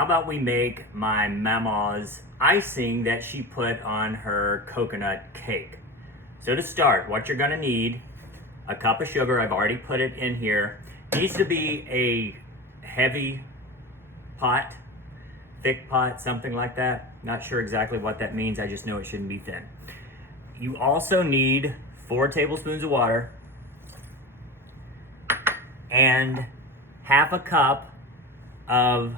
how about we make my Mammaw's icing that she put on her coconut cake? So to start, what you're gonna need, a cup of sugar. I've already put it in here. Needs to be a heavy pot, thick pot, something like that. Not sure exactly what that means. I just know it shouldn't be thin. You also need 4 tablespoons of water and half a cup of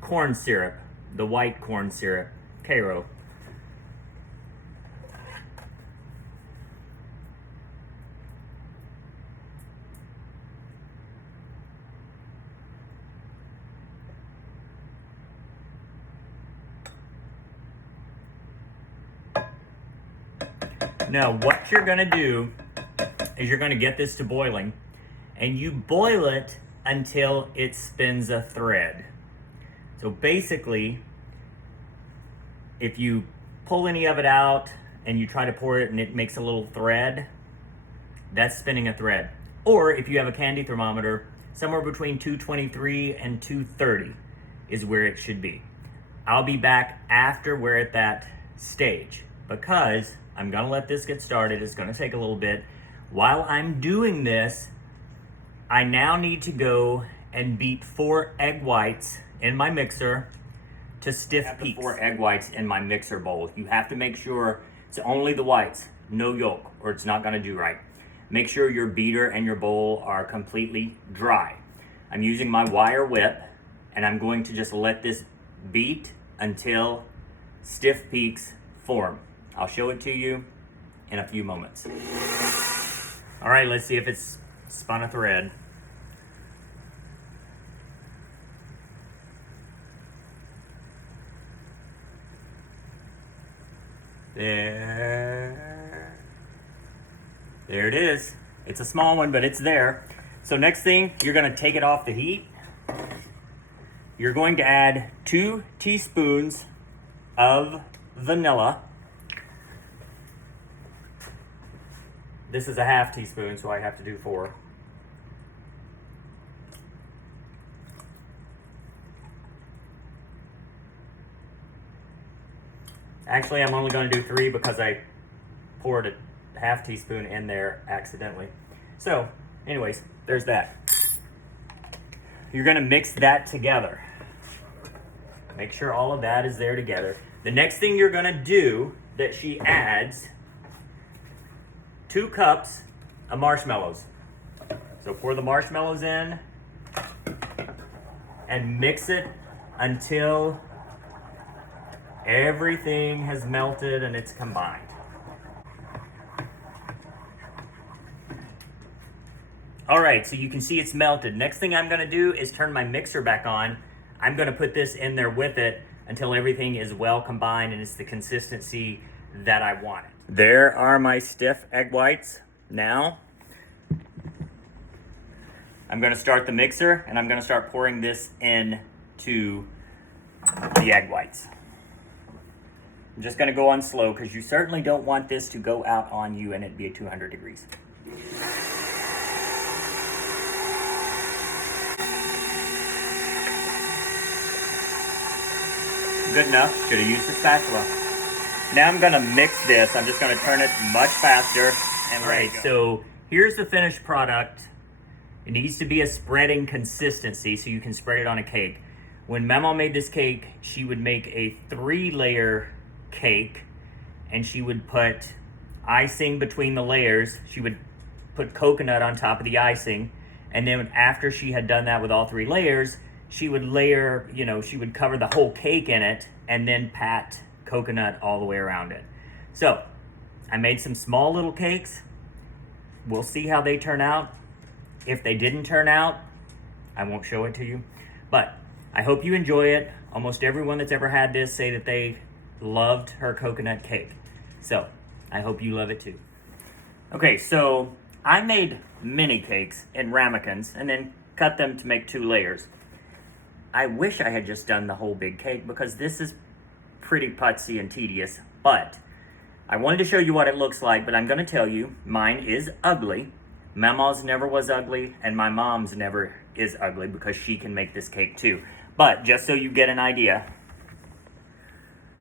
corn syrup, the white corn syrup, Karo. Now, what you're gonna do is you're gonna get this to boiling, and you boil it until it spins a thread. So basically, if you pull any of it out and you try to pour it and it makes a little thread, that's spinning a thread. Or if you have a candy thermometer, somewhere between 223 and 230 is where it should be. I'll be back after we're at that stage because I'm gonna let this get started. It's gonna take a little bit. While I'm doing this, I now need to go and beat 4 egg whites in my mixer to stiff peaks. 4 egg whites in my mixer bowl. You have to make sure it's only the whites, no yolk, or it's not gonna do right. Make sure your beater and your bowl are completely dry. I'm using my wire whip, and I'm going to just let this beat until stiff peaks form. I'll show it to you in a few moments. All right, let's see if it's spun a thread. There it is. It's a small one, but it's there. So next thing, you're gonna take it off the heat. You're going to add 2 teaspoons of vanilla. This is a half teaspoon, so I have to do 4. Actually, I'm only going to do 3 because I poured a half teaspoon in there accidentally. So, anyways, there's that. You're going to mix that together. Make sure all of that is there together. The next thing you're going to do that she adds 2 cups of marshmallows. So pour the marshmallows in and mix it until everything has melted and it's combined. All right, so you can see it's melted. Next thing I'm gonna do is turn my mixer back on. I'm gonna put this in there with it until everything is well combined and it's the consistency that I want it. There are my stiff egg whites. Now, I'm gonna start the mixer and I'm gonna start pouring this into the egg whites. I'm just gonna go on slow because you certainly don't want this to go out on you and it be at 200 degrees. Good enough, should have used the spatula. Now I'm gonna mix this. I'm just gonna turn it much faster. And right, so here's the finished product. It needs to be a spreading consistency so you can spread it on a cake. When Mammaw made this cake, she would make a 3-layer cake and she would put icing between the layers. She would put coconut on top of the icing. And then after she had done that with all 3 layers, she would layer, she would cover the whole cake in it and then pat coconut all the way around it. So I made some small little cakes. We'll see how they turn out. If they didn't turn out, I won't show it to you. But I hope you enjoy it. Almost everyone that's ever had this say that they loved her coconut cake. So I hope you love it too. Okay, so I made mini cakes in ramekins and then cut them to make 2 layers. I wish I had just done the whole big cake because this is pretty putsy and tedious, but I wanted to show you what it looks like, but I'm going to tell you, mine is ugly. Mammaw's never was ugly, and my mom's never is ugly because she can make this cake too. But just so you get an idea,